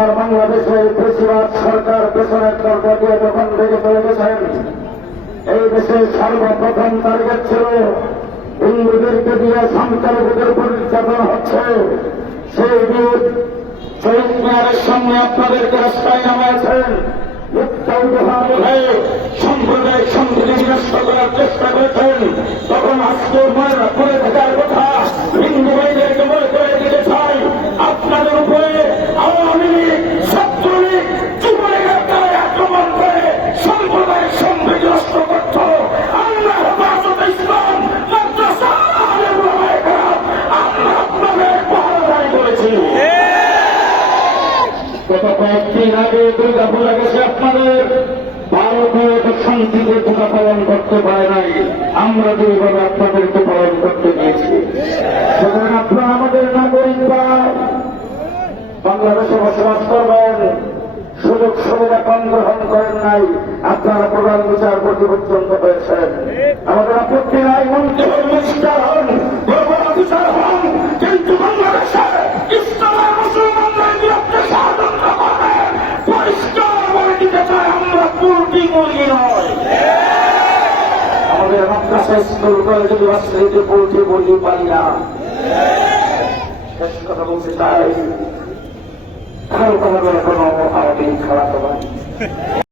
আমার বাংলাদেশের বেশিরভাগ সরকার পেছনের দরজা দিয়ে যখন বেড়ে চলে গেছেন, এই দেশের সর্বপ্রথম টার্গেট ছিল হিন্দুদেরকে দিয়ে সংখ্যালঘুদের উপর নির্যাতন হচ্ছে। সেই দিন শহীদ মিনারের সামনে আপনাদেরকে রাস্তায় নামিয়েছেন, সাম্প্রদায়িক সম্প্রীতি বিনষ্ট করার চেষ্টা করেছেন। তখন আজকে মনে থাকার কথা হিন্দু ভাইদেরকে মনে করে দিতে চাই, আপনাদের উপরে আওয়ামী লীগ, ছাত্রলীগ, যুবলীগের দ্বারা আক্রমণ করে সাম্প্রদায়িক সম্প্রীতি নষ্ট করত। আমরা হেফাজতে ইসলাম মাদ্রাসা আলেম ওলামায়ে কেরাম আমরা আপনাদের পাহারাদারি করেছি। গত কয়েকদিন আগে দুর্গা পূজা গেছে আপনাদের, ভারতীয় শান্তিতে পূজা পালন করতে পারে নাই, আমরা যেভাবে আপনাদেরকে পালন করতে দিয়েছি। সুতরাং আপনারা আমাদের নাগরিকরা বাংলাদেশে বসবাস করবেন, সুযোগ সুবিধা কম গ্রহণ করেন নাই, আপনারা প্রধান বিচারপতি পর্যন্ত হয়েছেন। আমাদের আপত্তি নাই, মন্ত্রী হন, মিনিস্টার হন, বিচার হন, কিন্তু বাংলাদেশে ইসলামের মুসলমানদের বিরুদ্ধে ষড়যন্ত্র করবেন পরিষ্কার বলে দিতে চাই, আমরা পুরোটি মুরগি নয়। আমাদের মাদ্রাসা স্কুল কলেজ ইউনিভার্সিটিতে পোল্ট্রি মুরগি পারি না। শেষ কথা বলতে চাই, কারো কোনো আওয়ামী খারাপ হবে।